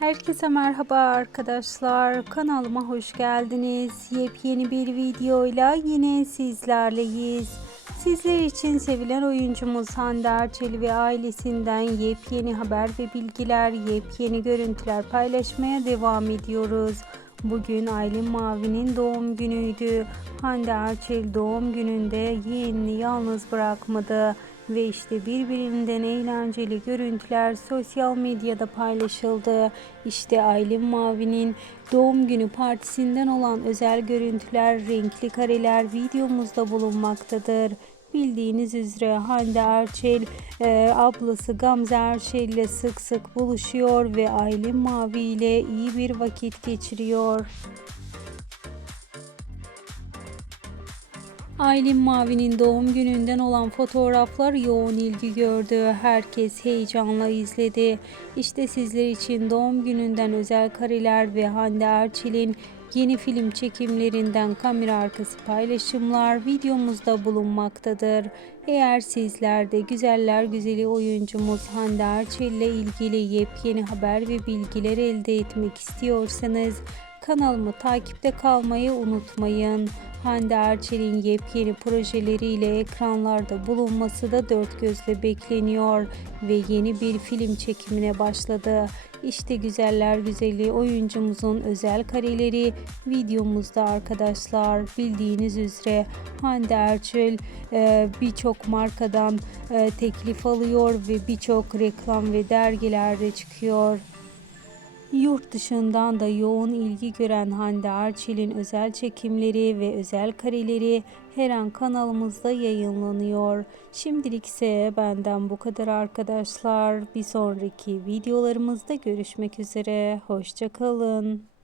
Herkese merhaba arkadaşlar. Kanalıma hoş geldiniz. Yepyeni bir videoyla yine sizlerleyiz. Sizler için sevilen oyuncumuz Hande Erçel ve ailesinden yepyeni haber ve bilgiler, yepyeni görüntüler paylaşmaya devam ediyoruz. Bugün Aylin Mavi'nin doğum günüydü. Hande Erçel doğum gününde yeğenini yalnız bırakmadı. Ve işte birbirinden eğlenceli görüntüler sosyal medyada paylaşıldı. İşte Aylin Mavi'nin doğum günü partisinden olan özel görüntüler, renkli kareler videomuzda bulunmaktadır. Bildiğiniz üzere Hande Erçel e, ablası Gamze Erçel ile sık sık buluşuyor ve Aylin Mavi ile iyi bir vakit geçiriyor. Aylin Mavi'nin doğum gününden olan fotoğraflar yoğun ilgi gördü. Herkes heyecanla izledi. İşte sizler için doğum gününden özel kareler ve Hande Erçel'in yeni film çekimlerinden kamera arkası paylaşımlar videomuzda bulunmaktadır. Eğer sizler de güzeller güzeli oyuncumuz Hande Erçel ile ilgili yepyeni haber ve bilgiler elde etmek istiyorsanız kanalımı takipte kalmayı unutmayın. Hande Erçel'in yepyeni projeleriyle ekranlarda bulunması da dört gözle bekleniyor ve yeni bir film çekimine başladı. İşte güzeller güzeli oyuncumuzun özel kareleri videomuzda arkadaşlar. Bildiğiniz üzere Hande Erçel e, birçok markadan e, teklif alıyor ve birçok reklam ve dergilerde çıkıyor. Yurt dışından da yoğun ilgi gören Hande Erçel'in özel çekimleri ve özel kareleri her an kanalımızda yayınlanıyor. Şimdilik ise benden bu kadar arkadaşlar. Bir sonraki videolarımızda görüşmek üzere. Hoşçakalın.